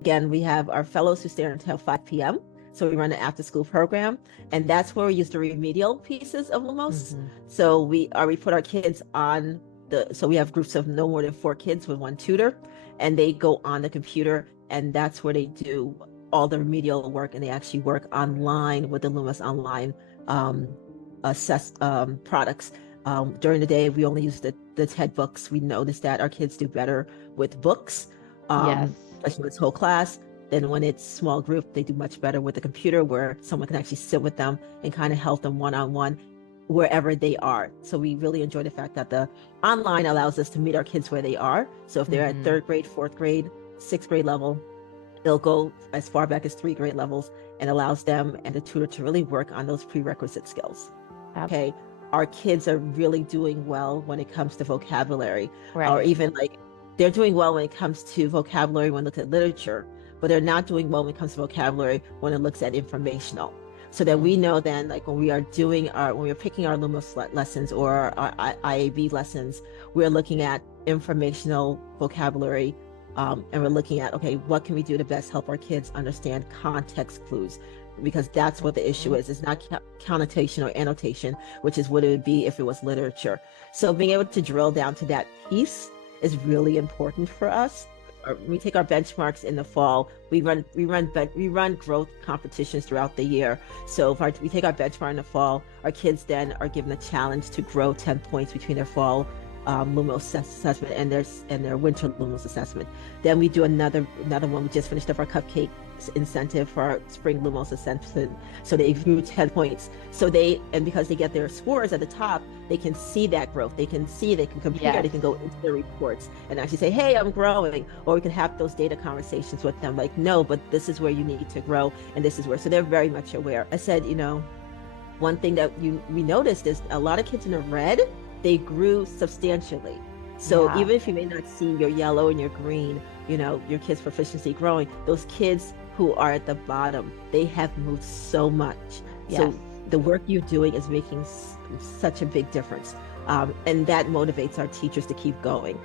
Again, we have our fellows who stay until 5 p.m. So we run an after school program, and that's where we use the remedial pieces of Lumos. So we put our kids on so we have groups of no more than 4 kids with 1 tutor, and they go on the computer, and that's where they do all the remedial work, and they actually work online with the Lumos online products. During the day, we only use the TED books. We noticed that our kids do better with books, especially this whole class. Then when it's small group, they do much better with the computer, where someone can actually sit with them and kind of help them one-on-one wherever they are. So we really enjoy the fact that the online allows us to meet our kids where they are. So if they're at 3rd grade, 4th grade, 6th grade level, they'll go as far back as 3 grade levels, and allows them and the tutor to really work on those prerequisite skills. Okay, our kids are really doing well when it comes to vocabulary, or even like they're doing well when it comes to vocabulary when it looks at literature, but they're not doing well when it comes to vocabulary when it looks at informational. So that we know then, like when we are when we're picking our Lumos lessons or our IAB lessons, we're looking at informational vocabulary, and we're looking at, okay, what can we do to best help our kids understand context clues? Because that's what the issue is. It's not connotation or annotation, which is what it would be if it was literature. So being able to drill down to that piece is really important for us. We take our benchmarks in the fall. We run growth competitions throughout the year. So if we take our benchmark in the fall, our kids then are given a challenge to grow 10 points between their fall Lumos assessment and their winter Lumos assessment. Then we do another one. We just finished up our cupcake incentive for our spring Lumos assessment. So they grew 10 points. So because they get their scores at the top, they can see that growth. They can compare, they can go into their reports and actually say, hey, I'm growing. Or we can have those data conversations with them, like, no, but this is where you need to grow, and this is where. So they're very much aware. I said, one thing that we noticed is a lot of kids in the red, they grew substantially. So even if you may not see your yellow and your green, your kids' proficiency growing, those kids who are at the bottom, they have moved so much. So the work you're doing is making such a big difference. And that motivates our teachers to keep going.